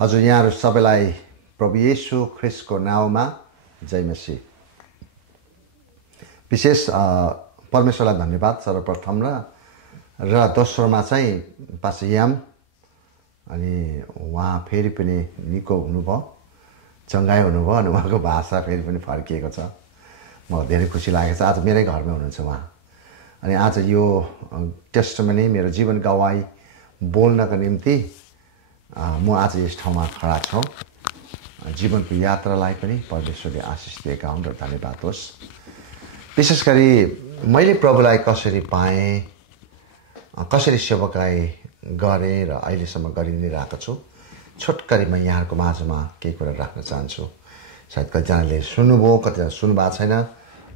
हजुर यहाँहरु सबैलाई प्रभु येशू ख्रीष्टको नाममा जय मसीह। विशेष परमेश्वरलाई धन्यवाद सर्वप्रथम र दोस्रोमा चाहिँ पास्टर याम अनि उहाँ फेरि पनि निको हुनुभयो, चङ्गाई हुनुभयो अनि उहाँको भाषा फेरि पनि फर्किएको छ। म धेरै खुसी लागेको छ। आज मेरै घरमा हुनुहुन्छ उहाँ अनि आज यो टेस्टमनी मेरो जीवन गवाई बोल्नको निम्ति म आज यस ठाउँमा खडा छु। जीवनको यात्रालाई पनि परमेश्वरले आशिष दिएका हुन् र धन्यवाद होस्। विशेष गरी मैले प्रभुलाई कसरी पाएँ, कसरी सेवकाई गरेँ र अहिलेसम्म गरि नै रहेको छु, छोटकरी म यहाँहरूको माझमा केही कुरा राख्न चाहन्छु। सायद कतिजनाले सुन्नुभयो, कतिजना सुन्नुभएको छैन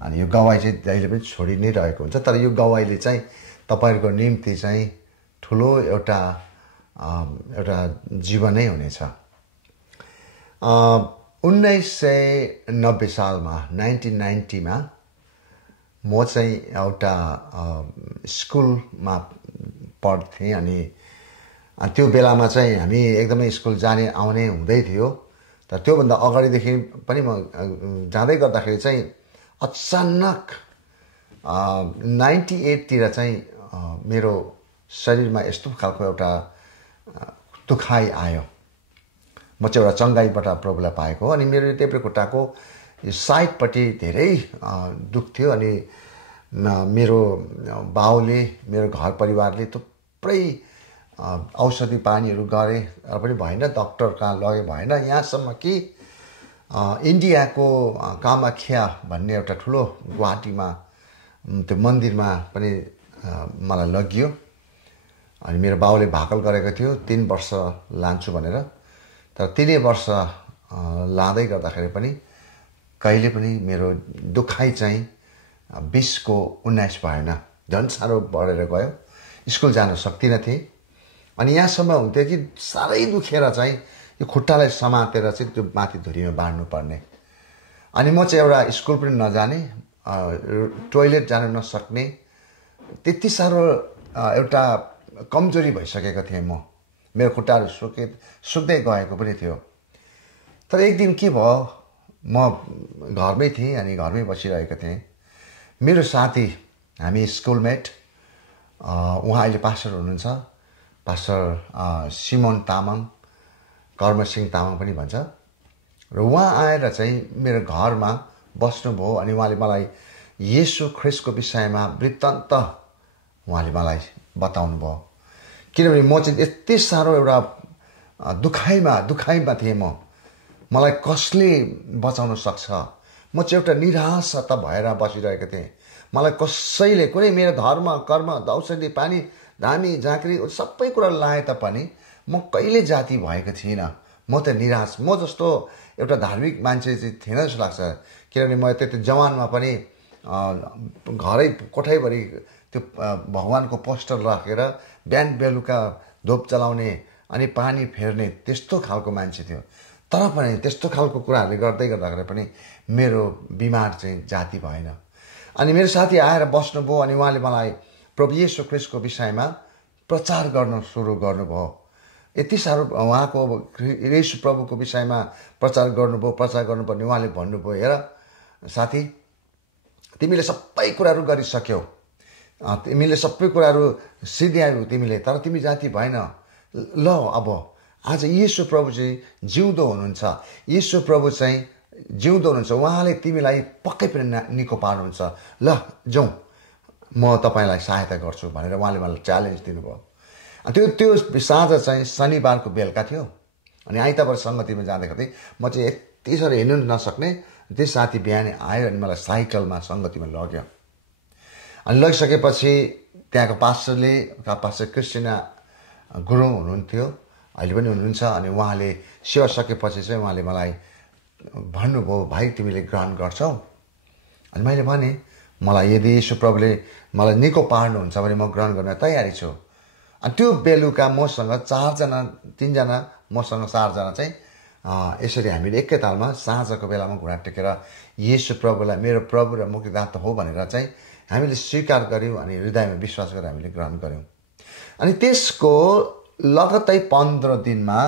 अनि यो गवाई चाहिँ जहिले पनि छोडि नै रहेको हुन्छ। तर यो गवाईले चाहिँ तपाईँहरूको निम्ति चाहिँ ठुलो एउटा जीवनै हुनेछ। 1990 सालमा 1990 मा म चाहिँ एउटा स्कुलमा पढ्थेँ अनि त्यो बेलामा चाहिँ हामी एकदमै स्कुल जाने आउने हुँदै थियो। तर त्योभन्दा अगाडिदेखि पनि म जाँदै गर्दाखेरि चाहिँ अचानक 98 तिर चाहिँ मेरो शरीरमा यस्तो खालको एउटा दुखाइ आयो। म चाहिँ एउटा चङ्गाईबाट प्रभुलाई पाएको अनि मेरो देब्रे खुट्टाको साइडपट्टि धेरै दुख्थ्यो अनि मेरो बाउले, मेरो घर परिवारले थुप्रै औषधि पानीहरू गरे र पनि भएन, डाक्टर कहाँ लगे भएन। यहाँसम्म कि इन्डियाको कामाख्या भन्ने एउटा ठुलो गुवाहाटीमा त्यो मन्दिरमा पनि मलाई लगियो अनि मेरो बाउले भाकल गरेको थियो 3 वर्ष लान्छु भनेर। तर 3 वर्ष लाँदै गर्दाखेरि पनि कहिले पनि मेरो दुखाइ चाहिँ 20 को 19 भएन, झन् साह्रो बढेर गयो। स्कुल जान सक्दिनँ थिएँ अनि यहाँसम्म हुन्थ्यो कि साह्रै दुखेर चाहिँ यो खुट्टालाई समातेर चाहिँ त्यो माथि धुरीमा बाँड्नु पर्ने। अनि म चाहिँ एउटा स्कुल पनि नजाने, टोइलेट जान नसक्ने, त्यति साह्रो एउटा कमजोरी भइसकेको थिएँ म। मेरो खुट्टाहरू सुक्दै गएको पनि थियो। तर एक दिन के भयो, म घरमै थिएँ अनि घरमै बसिरहेको थिएँ। मेरो साथी, हामी स्कुलमेट, उहाँ अहिले पास्टर हुनुहुन्छ, पास्टर सिमोन तामाङ, कर्मसिंह तामाङ पनि भन्छ। र उहाँ आएर चाहिँ मेरो घरमा बस्नुभयो अनि उहाँले मलाई येशू ख्रीष्टको विषयमा वृत्तान्त उहाँले मलाई बताउनु भयो। किनभने म चाहिँ यति साह्रो एउटा दुखाइमा थिएँ। मलाई कसले बचाउन सक्छ? म चाहिँ एउटा निराशा भएर बसिरहेको थिएँ। मलाई कसैले कुनै मेरो धर्म कर्म औषधि पानी धामी झाँक्री सबै कुरा लाए तापनि म कहिले जाति भएको थिइनँ। म त निराश, म जस्तो एउटा धार्मिक मान्छे चाहिँ थिएन जस्तो लाग्छ। किनभने म त्यति जवानमा पनि घरै कोठैभरि त्यो भगवानको पोस्टर राखेर बिहान बेलुका धूप जलाउने अनि पानी फेर्ने त्यस्तो खालको मान्छे थियो। तर पनि त्यस्तो खालको कुराहरूले गर्दै गर्दाखेरि पनि मेरो बिमार चाहिँ जाति भएन। अनि मेरो साथी आएर बस्नुभयो अनि उहाँले मलाई प्रभु येशू ख्रीष्टको विषयमा प्रचार गर्न सुरु गर्नुभयो। यति साह्रो उहाँको येशू प्रभुको विषयमा प्रचार गर्नुपर्ने उहाँले भन्नुभयो, हेर साथी, तिमीले सबै कुराहरू गरिसक्यौ, तिमीले सबै कुराहरू सिद्ध्यायौ तिमीले, तर तिमी जाति भएन। ल अब आज येशू प्रभु चाहिँ जिउँदो हुनुहुन्छ, येशू प्रभु चाहिँ जिउँदो हुनुहुन्छ, उहाँले तिमीलाई पक्कै पनि निको पार्नुहुन्छ। ल जाउँ, म तपाईँलाई सहायता गर्छु भनेर उहाँले मलाई च्यालेन्ज दिनुभयो। त्यो साँझ चाहिँ शनिबारको बेलुका थियो अनि आइतबार सङ्गतिमा जाँदाखेरि म चाहिँ यति साह्रो हिँड्नु नसक्ने। त्यो साथी बिहानै आयो अनि मलाई साइकलमा सङ्गतिमा लग्यो। अनि लगिसकेपछि त्यहाँको पास्टर क्रिस्टिना गुरुङ हुनुहुन्थ्यो, अहिले पनि हुनुहुन्छ। अनि उहाँले सेवा सकेपछि चाहिँ उहाँले मलाई भन्नुभयो, भाइ तिमीले ग्रहण गर्छौ? अनि मैले भने मलाई यदि येशू प्रभुले मलाई निको पार्नुहुन्छ भने म ग्रहण गर्न तयारी छु। अनि त्यो बेलुका मसँग 3जना मसँग 4जना चाहिँ यसरी हामीले एकैतालमा साँझको बेलामा घुँडा टेकेर येशू प्रभुलाई मेरो प्रभु र मुक्तिदाता हो भनेर चाहिँ हामीले स्वीकार गर्यौँ अनि हृदयमा विश्वास गरेर हामीले ग्रहण गर्यौँ। अनि त्यसको लगत्तै 15 दिनमा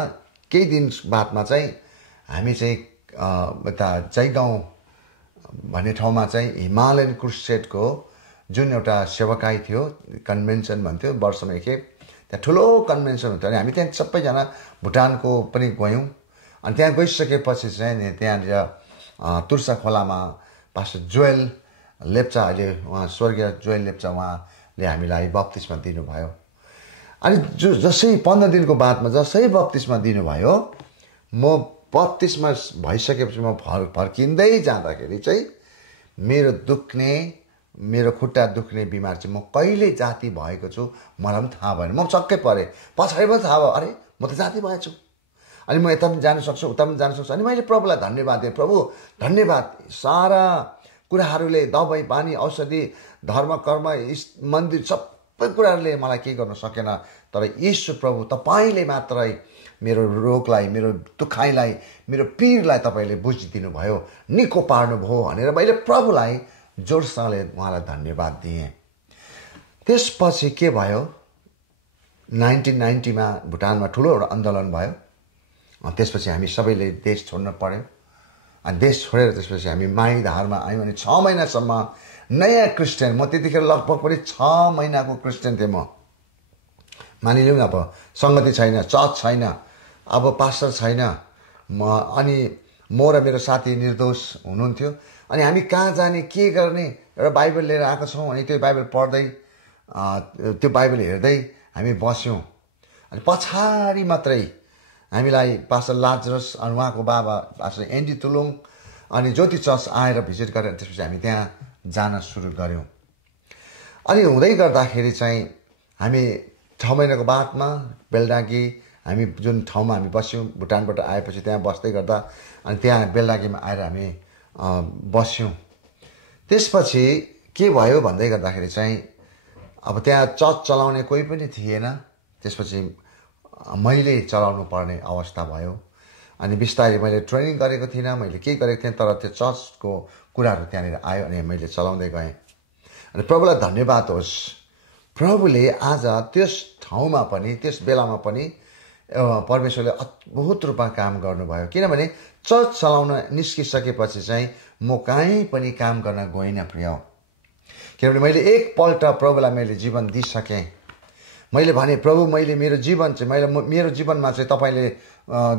केही दिन बादमा चाहिँ हामी चाहिँ यता जयगाउँ भन्ने ठाउँमा चाहिँ हिमालयन क्रुसेडको जुन एउटा सेवाकाई थियो, कन्भेन्सन भन्थ्यो, वर्षमा एकखेप त्यहाँ ठुलो कन्भेन्सन हुन्थ्यो। अनि हामी त्यहाँ सबैजना भुटानको पनि गयौँ। अनि त्यहाँ गइसकेपछि चाहिँ त्यहाँनिर तुर्सा खोलामा पास्टर जोएल लेप्चा, अहिले उहाँ स्वर्गीय जोएल लेप्चा, उहाँले हामीलाई बप्तिस्मा दिनुभयो। अनि जसै 15 दिनको बादमा जसै बप्तिस्मा दिनुभयो, म बप्तिस्मा भइसकेपछि म फर्किँदै जाँदाखेरि चाहिँ मेरो खुट्टा दुख्ने बिमार चाहिँ म कहिले जाति भएको छु मलाई पनि थाहा भएन। म चक्कै परेँ, पछाडि पनि थाहा भयो, अरे म त जाति भएछु, अनि म यता पनि जान सक्छु उता पनि जान सक्छु। अनि मैले प्रभुलाई धन्यवाद दिएँ, प्रभु धन्यवाद, सारा कुराहरूले, दबाई पानी औषधि धर्म कर्म मन्दिर सबै कुराहरूले मलाई केही गर्न सकेन, तर येशू प्रभु तपाईँले मात्रै मेरो रोगलाई, मेरो दुखाइलाई, मेरो पीडलाई तपाईँले बुझिदिनु भयो, निको पार्नुभयो भनेर मैले प्रभुलाई जोडसँगले उहाँलाई धन्यवाद दिएँ। त्यसपछि के भयो, 1990मा भुटानमा ठुलो एउटा आन्दोलन भयो। त्यसपछि हामी सबैले देश छोड्न पर्यो। अनि देश छोडेर त्यसपछि हामी माइधारमा आयौँ। अनि 6 महिनासम्म नयाँ क्रिस्चियन, म त्यतिखेर लगभग पनि 6 महिनाको क्रिस्चियन थिएँ म। मानिलिउँ न, अब सङ्गति छैन, चर्च छैन, अब पास्टर छैन। अनि म र मेरो साथी निर्दोष हुनुहुन्थ्यो। अनि हामी कहाँ जाने, के गर्ने, एउटा बाइबल लिएर आएको छौँ। अनि त्यो बाइबल पढ्दै, त्यो बाइबल हेर्दै हामी बस्यौँ। अनि पछाडि मात्रै हामीलाई पास्टर लाजरस अनि उहाँको बाबा पास्टर एन्डी तुलुङ अनि ज्योति चर्च आएर भिजिट गरेर त्यसपछि हामी त्यहाँ जान सुरु गऱ्यौँ। अनि हुँदै गर्दाखेरि चाहिँ हामी 6 महिनाको बादमा बेलडाँगी, हामी जुन ठाउँमा हामी बस्यौँ, भुटानबाट आएपछि त्यहाँ बस्दै गर्दा अनि त्यहाँ बेलडाँगीमा आएर हामी बस्यौँ। त्यसपछि के भयो भन्दै गर्दाखेरि चाहिँ अब त्यहाँ चर्च चलाउने कोही पनि थिएन। त्यसपछि मैले चलाउनु पर्ने अवस्था भयो। अनि बिस्तारै मैले ट्रेनिङ गरेको थिइनँ, मैले केही गरेको थिएँ, तर त्यो चर्चको कुराहरू त्यहाँनिर आयो अनि मैले चलाउँदै गएँ। अनि प्रभुलाई धन्यवाद होस्, प्रभुले आज त्यस ठाउँमा पनि, त्यस बेलामा पनि परमेश्वरले अद्भुत रूपमा काम गर्नुभयो। किनभने चर्च चलाउन निस्किसकेपछि चाहिँ म कहीँ पनि काम गर्न गइनँ प्रिय। किनभने मैले एकपल्ट प्रभुलाई मैले जीवन दिइसकेँ। मैले भने प्रभु, मैले मेरो जीवन चाहिँ मेरो जीवनमा चाहिँ तपाईँले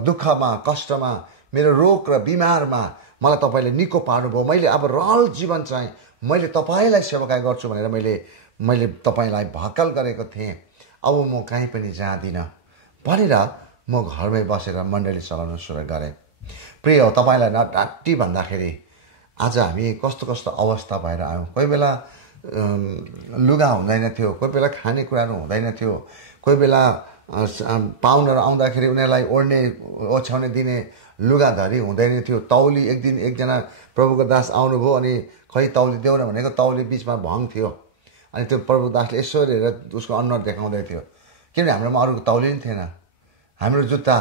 दुःखमा, कष्टमा, मेरो रोग र बिमारमा मलाई तपाईँले निको पार्नुभयो। मैले अब रहल जीवन चाहिँ मैले तपाईँलाई सेवाकाई गर्छु भनेर मैले तपाईँलाई भकल गरेको थिएँ। अब म कहीँ पनि जाँदिनँ भनेर म घरमै बसेर मण्डली चलाउन सुरु गरेँ। प्रिय, तपाईँलाई नडाँटी भन्दाखेरि आज हामी कस्तो कस्तो अवस्था भएर आयौँ। कोही बेला लुगा हुँदैन थियो, कोही बेला खानेकुराहरू हुँदैन थियो, कोही बेला पाहुनाहरू आउँदाखेरि उनीहरूलाई ओढ्ने ओछ्याउने दिने लुगाधरी हुँदैन थियो। तौली, एक दिन एकजना प्रभुको दास आउनुभयो, अनि खै तौली देऊ न भनेको, तौली बिचमा भङ थियो। अनि त्यो प्रभु दासले यसो हेरेर उसको अनुहार देखाउँदै थियो, किनभने हाम्रोमा अरूको तौली पनि थिएन, हाम्रो जुत्ता,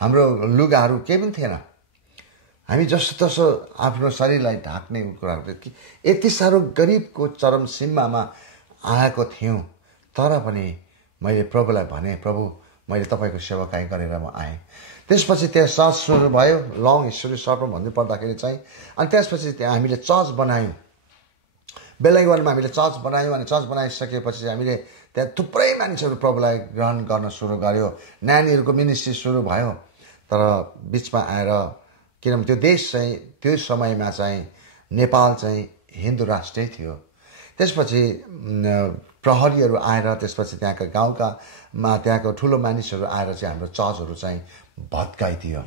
हाम्रो लुगाहरू केही पनि थिएन। हामी जसोतसो आफ्नो शरीरलाई ढाक्ने कुराहरू यति साह्रो गरिबको चरम सीमामा आएको थियौँ। तर पनि मैले प्रभुलाई भने, प्रभु मैले तपाईँको सेवाकाई गरेर म आएँ। त्यसपछि त्यहाँ चर्च सुरु भयो। लङ हिस्ट्री सर्ट भन्नु पर्दाखेरि चाहिँ अनि त्यसपछि त्यहाँ हामीले चर्च बनायौँ। बेलायवानमा हामीले चर्च बनायौँ। अनि चर्च बनाइसकेपछि हामीले त्यहाँ थुप्रै मानिसहरू प्रभुलाई ग्रहण गर्न सुरु गर्यो। नानीहरूको मिनिस्ट्री सुरु भयो। तर बिचमा आएर, किनभने त्यो देश चाहिँ त्यो समयमा चाहिँ नेपाल चाहिँ हिन्दू राष्ट्रै थियो। त्यसपछि प्रहरीहरू आएर, त्यसपछि त्यहाँका त्यहाँको ठुलो मानिसहरू आएर चाहिँ हाम्रो चर्चहरू चाहिँ भत्काइदियो।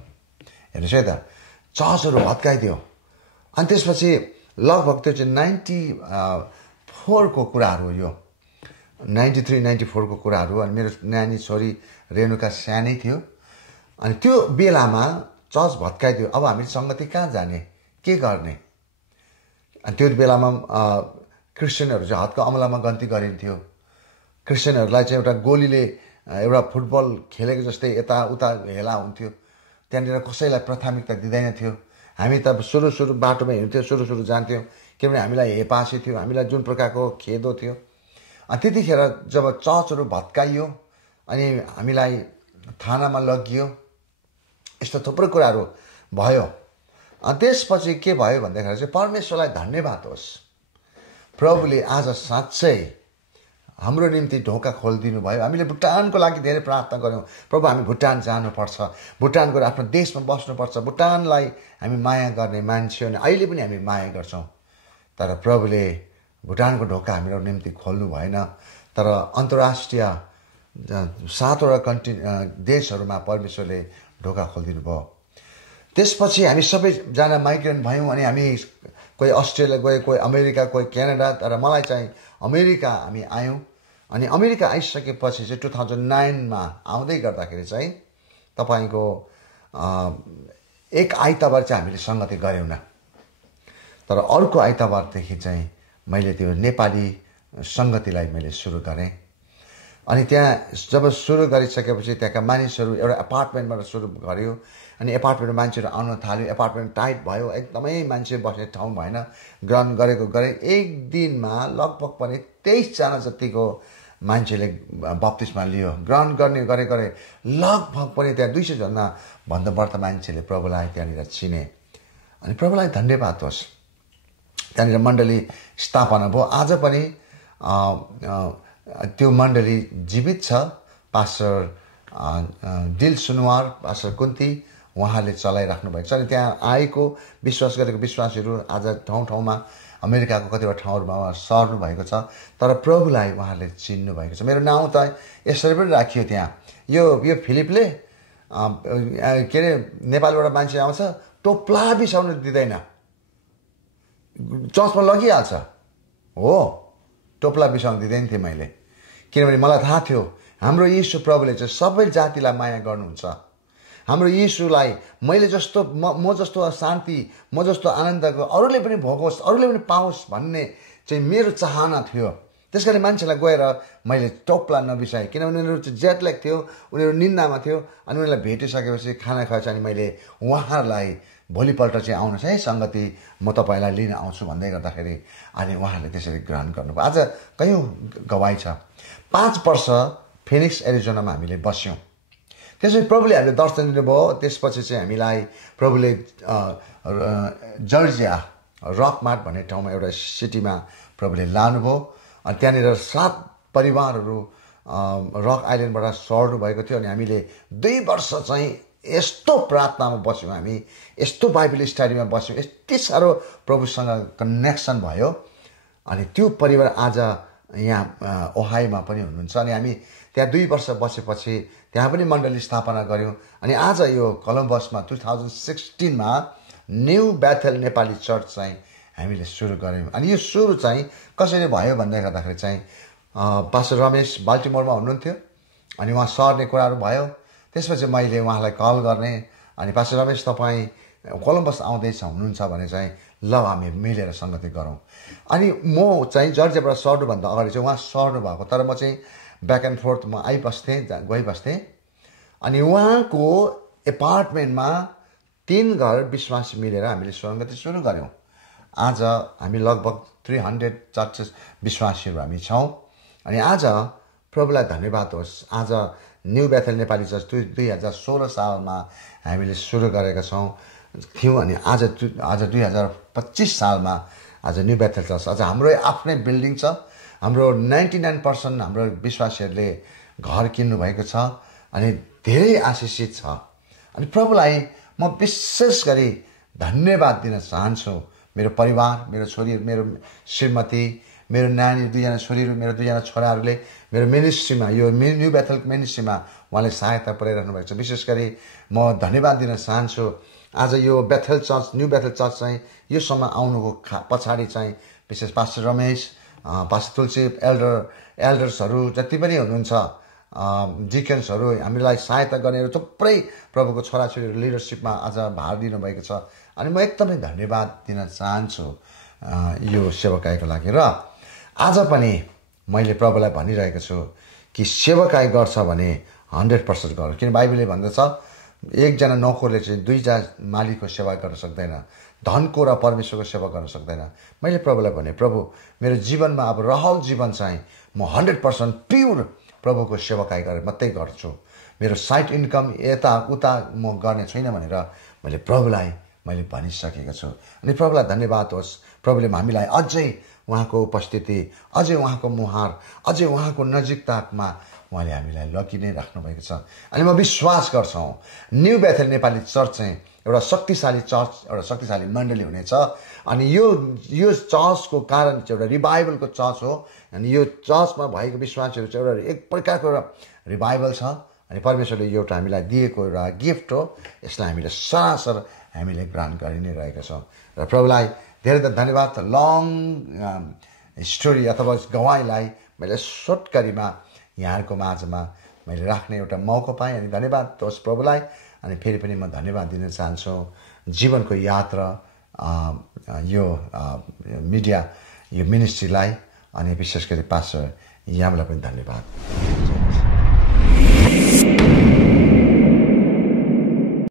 हेर्नुहोस् है त, चर्चहरू भत्काइदियो। अनि त्यसपछि लगभग त्यो चाहिँ 94को कुराहरू हो, यो 93-94को कुराहरू। अनि मेरो नानी छोरी रेणुका सानै थियो। अनि त्यो बेलामा चर्च भत्काइदियो। अब हामी सङ्गति कहाँ जाने, के गर्ने? अनि त्यो बेलामा क्रिस्चियनहरू चाहिँ हदको अमलामा गन्ती गरिन्थ्यो। क्रिस्चियनहरूलाई चाहिँ एउटा गोलीले एउटा फुटबल खेलेको जस्तै यताउता हेला हुन्थ्यो। त्यहाँनिर कसैलाई प्राथमिकता दिँदैन थियो। हामी त सुरु बाटोमा हिँड्थ्यौँ, सुरु जान्थ्यौँ, किनभने हामीलाई हेपासी थियो, हामीलाई जुन प्रकारको खेदो थियो। अनि त्यतिखेर जब चर्चहरू भत्काइयो अनि हामीलाई थानामा लगियो, यस्तो थुप्रो कुराहरू भयो। त्यसपछि के भयो भन्दाखेरि चाहिँ परमेश्वरलाई धन्यवाद होस्, प्रभुले आज साँच्चै हाम्रो निम्ति ढोका खोलिदिनु भयो। हामीले भुटानको लागि धेरै प्रार्थना गऱ्यौँ, प्रभु हामी भुटान जानुपर्छ, भुटान गएर आफ्नो देशमा बस्नुपर्छ, भुटानलाई हामी माया गर्ने मान्छे हो, अहिले पनि हामी माया गर्छौँ। तर प्रभुले भुटानको ढोका हाम्रो निम्ति खोल्नु भएन। तर अन्तर्राष्ट्रिय 7वटा देशहरूमा परमेश्वरले ढोका खोलिदिनु भयो। त्यसपछि हामी सबैजना माइग्रेन्ट भयौँ अनि हामी कोही अस्ट्रेलिया गयो, कोही अमेरिका, कोही क्यानाडा। तर मलाई चाहिँ अमेरिका हामी आयौँ। अनि अमेरिका आइसकेपछि चाहिँ 2009मा आउँदै गर्दाखेरि चाहिँ तपाईँको एक आइतबार चाहिँ हामीले सङ्गति गऱ्यौँ न। तर अर्को आइतबारदेखि चाहिँ मैले त्यो नेपाली सङ्गतिलाई मैले सुरु गरेँ। अनि त्यहाँ जब सुरु गरिसकेपछि त्यहाँका मानिसहरू एउटा एपार्टमेन्टबाट सुरु गर्यो। अनि एपार्टमेन्टमा मान्छेहरू आउन थाल्यो, एपार्टमेन्ट टाइट भयो, एकदमै मान्छे बस्ने ठाउँ भएन। ग्रहण गरेँ एक दिनमा लगभग पनि 23जना जतिको मान्छेले बप्तिस्मा लियो। ग्रहण गरे लगभग पनि त्यहाँ 200जना भन्दा बढ्ता मान्छेले प्रभुलाई त्यहाँनिर चिने। अनि प्रभुलाई धन्यवाद होस्, त्यहाँनिर मण्डली स्थापना भयो। आज पनि त्यो मण्डली जीवित छ। पास्टर दिल सुनवार, पास्टर कुन्ती उहाँले चलाइराख्नु भएको छ। अनि त्यहाँ आएको विश्वास गरेको विश्वासीहरू आज ठाउँ ठाउँमा अमेरिकाको कतिवटा ठाउँहरूमा उहाँ सर्नु भएको छ। तर प्रभुलाई उहाँले चिन्नु भएको छ। मेरो नाउँ त यसरी पनि राखियो त्यहाँ, यो फिलिपले के अरे नेपालबाट मान्छे आउँछ, टोप्ला बिसाउनु दिँदैन, चर्चमा लगिहाल्छ। हो, टोप्ला बिसाउनु दिँदैन थिएँ मैले, किनभने मलाई थाहा थियो हाम्रो यीशु प्रभुले चाहिँ सबै जातिलाई माया गर्नुहुन्छ। हाम्रो यीशुलाई मैले जस्तो म जस्तो शान्ति, म जस्तो आनन्दको अरूले पनि भोगोस्, अरूले पनि पाओस् भन्ने चाहिँ मेरो चाहना थियो। त्यस कारण मान्छेलाई गएर मैले टोप्ला नबिसाएँ, किनभने उनीहरू चाहिँ जेटल्याग थियो, उनीहरू निन्दामा थियो। अनि उनीहरूलाई भेटिसकेपछि खाना खुवाएछ। अनि मैले उहाँहरूलाई भोलिपल्ट चाहिँ आउनुहोस् है सङ्गति, म तपाईँलाई लिन आउँछु भन्दै गर्दाखेरि अनि उहाँहरूले त्यसरी ग्रहण गर्नुभयो। आज कयौँ गवाई छ। 5 वर्ष फिनिक्स एरिजोनामा हामीले बस्यौँ। त्यसपछि प्रभुले हामीले दर्शन दिनुभयो। त्यसपछि चाहिँ हामीलाई प्रभुले जर्जिया रकमार्ट भन्ने ठाउँमा एउटा सिटीमा प्रभुले लानुभयो। अनि त्यहाँनिर 7 परिवारहरू रक आइल्यान्डबाट सर्नु भएको थियो। अनि हामीले 2 वर्ष चाहिँ यस्तो प्रार्थनामा बस्यौँ, हामी यस्तो बाइबल स्टडीमा बस्यौँ, यति साह्रो प्रभुसँग कनेक्सन भयो। अनि त्यो परिवार आज यहाँ ओहाईमा पनि हुनुहुन्छ। अनि हामी त्यहाँ 2 वर्ष बसेपछि त्यहाँ पनि मण्डली स्थापना गऱ्यौँ। अनि आज यो कोलम्बसमा 2016मा न्यू बेथेल नेपाली चर्च चाहिँ हामीले सुरु गऱ्यौँ। अनि यो सुरु चाहिँ कसरी भयो भन्दै गर्दाखेरि चाहिँ पास्टर रमेश बाल्टिमोरमा हुनुहुन्थ्यो। अनि उहाँ सर्ने कुराहरू भयो। त्यसपछि मैले उहाँलाई कल गर्ने, अनि पास्टर रमेश तपाईँ कोलम्बस आउँदैछ हुनुहुन्छ भने चाहिँ ल हामी मिलेर सङ्गति गरौँ। अनि म चाहिँ जर्जियाबाट सर्नुभन्दा अगाडि चाहिँ उहाँ सर्नु भएको, तर म चाहिँ ब्याक एन्ड फोर्थ म गइबस्थेँ। अनि उहाँको एपार्टमेन्टमा 3 घर विश्वासी मिलेर हामीले सङ्गति सुरु गऱ्यौँ। आज हामी लगभग 300 चर्चेस विश्वासीहरू हामी छौँ। अनि आज प्रभुलाई धन्यवाद होस्, आज न्यू बेथेल नेपाली चर्च 2016 सालमा हामीले सुरु गरेका थियौँ। अनि आज 2025 सालमा आज न्यू बेथेल चर्च आज हाम्रो आफ्नै बिल्डिङ छ। हाम्रो 99% हाम्रो विश्वासीहरूले घर किन्नु भएको छ। अनि धेरै आशिषित छ। अनि प्रभुलाई म विशेष गरी धन्यवाद दिन चाहन्छु। मेरो परिवार, मेरो छोरीहरू, मेरो श्रीमती, मेरो नानी 2जना छोरीहरू, मेरो 2जना छोराहरूले मेरो मिनिस्ट्रीमा, यो न्यू बेथेल मिनिस्ट्रीमा उहाँले सहायता पुर्याइरहनु भएको छ। विशेष गरी म धन्यवाद दिन चाहन्छु। आज यो Bethel church, new Bethel church चाहिँ योसम्म आउनुको पछाडि चाहिँ विशेष पास्टर रमेश, पास्टर तुलसी, एल्डर्सहरू जति पनि हुनुहुन्छ, डिकन्सहरू, हामीलाई सहायता गर्नेहरू थुप्रै प्रभुको छोराछोरीहरू लिडरसिपमा आज भार दिनुभएको छ। अनि म एकदमै धन्यवाद दिन चाहन्छु यो सेवाकाईको लागि। र आज पनि मैले प्रभुलाई भनिरहेको छु कि सेवाकाई गर्छ भने 100% गर, किन बाइबलले भन्दछ एकजना नोकरले चाहिँ 2 मालिकको सेवा गर्न सक्दैन, धनको र परमेश्वरको सेवा गर्न सक्दैन। मैले प्रभुलाई भने प्रभु मेरो जीवनमा अब रहल जीवन चाहिँ म 100% प्योर प्रभुको सेवाकाई गरेर मात्रै गर्छु। मेरो साइड इन्कम यताउता म गर्ने छैन भनेर मैले प्रभुलाई मैले भनिसकेको छु। अनि प्रभुलाई धन्यवाद होस्, प्रभुले हामीलाई अझै उहाँको उपस्थिति, अझै उहाँको मुहार, अझै उहाँको नजिकतामा उहाँले हामीलाई लगी नै राख्नुभएको छ। अनि म विश्वास गर्छु न्यू बेथेल नेपाली चर्च चाहिँ एउटा शक्तिशाली चर्च, एउटा शक्तिशाली मण्डली हुनेछ। अनि यो चर्चको कारण चाहिँ एउटा रिभाइभलको चर्च हो। अनि यो चर्चमा भएको विश्वासहरू चाहिँ एउटा एक प्रकारको एउटा रिभाइभल छ। अनि परमेश्वरले यो एउटा हामीलाई दिएको एउटा गिफ्ट हो। यसलाई हामीले सरासर हामीले ग्रहण गरि नै रहेका छौँ। र प्रभुलाई धेरै धन्यवाद। लङ स्टोरी अथवा गवाईलाई मैले सोटकरीमा यहाँहरूको माझमा मैले राख्ने एउटा मौका पाएँ। अनि धन्यवाद होस् प्रभुलाई। अनि फेरि पनि म धन्यवाद दिन चाहन्छु जीवनको यात्रा यो मिडिया यो मिनिस्ट्रीलाई, अनि विशेष गरी पास्टर यामलाई पनि धन्यवाद।